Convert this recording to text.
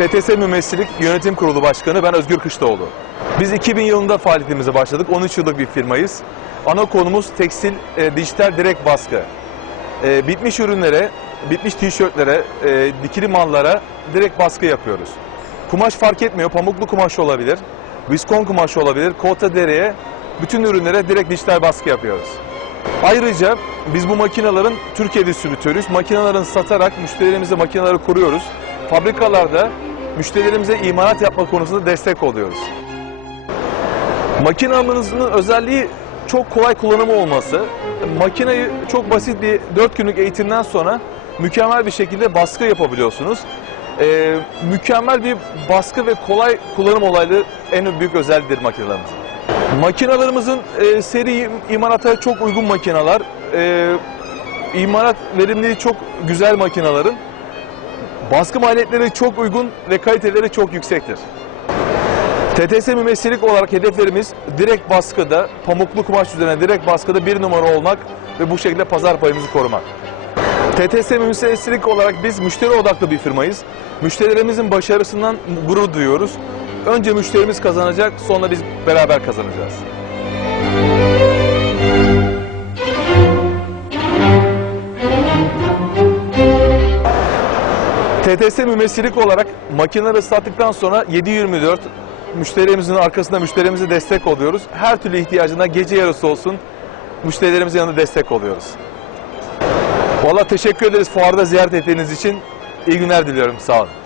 TTS Mümessilik Yönetim Kurulu Başkanı ben Özgür Kışlaoğlu. Biz 2000 yılında faaliyetimize başladık. 13 yıllık bir firmayız. Ana konumuz tekstil, e, dijital direkt baskı. E, bitmiş ürünlere, bitmiş tişörtlere, e, dikili mallara direkt baskı yapıyoruz. Kumaş fark etmiyor. Pamuklu kumaş olabilir, viskon kumaş olabilir, kota dereye bütün ürünlere direkt dijital baskı yapıyoruz. Ayrıca biz bu makinelerin Türkiye distribütörüyüz. Makinelerin satarak müşterilerimize makineleri kuruyoruz. Fabrikalarda müşterilerimize imalat yapma konusunda destek oluyoruz. Makinamızın özelliği çok kolay kullanımı olması. Makineyi çok basit bir 4 günlük eğitimden sonra mükemmel bir şekilde baskı yapabiliyorsunuz. Ee, mükemmel bir baskı ve kolay kullanım olaylı en büyük özelliğidir makinelerimizin. Makinalarımızın e, seri imalata çok uygun makineler. E, imalat verimliliği çok güzel makinaların. Baskı maliyetleri çok uygun ve kaliteleri çok yüksektir. TTS mümessilik olarak hedeflerimiz direkt baskıda, pamuklu kumaş üzerine direkt baskıda bir numara olmak ve bu şekilde pazar payımızı korumak. TTS mümessilik olarak biz müşteri odaklı bir firmayız. Müşterilerimizin başarısından gurur duyuyoruz. Önce müşterimiz kazanacak, sonra biz beraber kazanacağız. TTS mümessilik olarak makineleri ıslattıktan sonra 7-24 müşterimizin arkasında müşterimize destek oluyoruz. Her türlü ihtiyacına gece yarısı olsun müşterilerimizin yanında destek oluyoruz. Valla teşekkür ederiz fuarda ziyaret ettiğiniz için. İyi günler diliyorum. Sağ olun.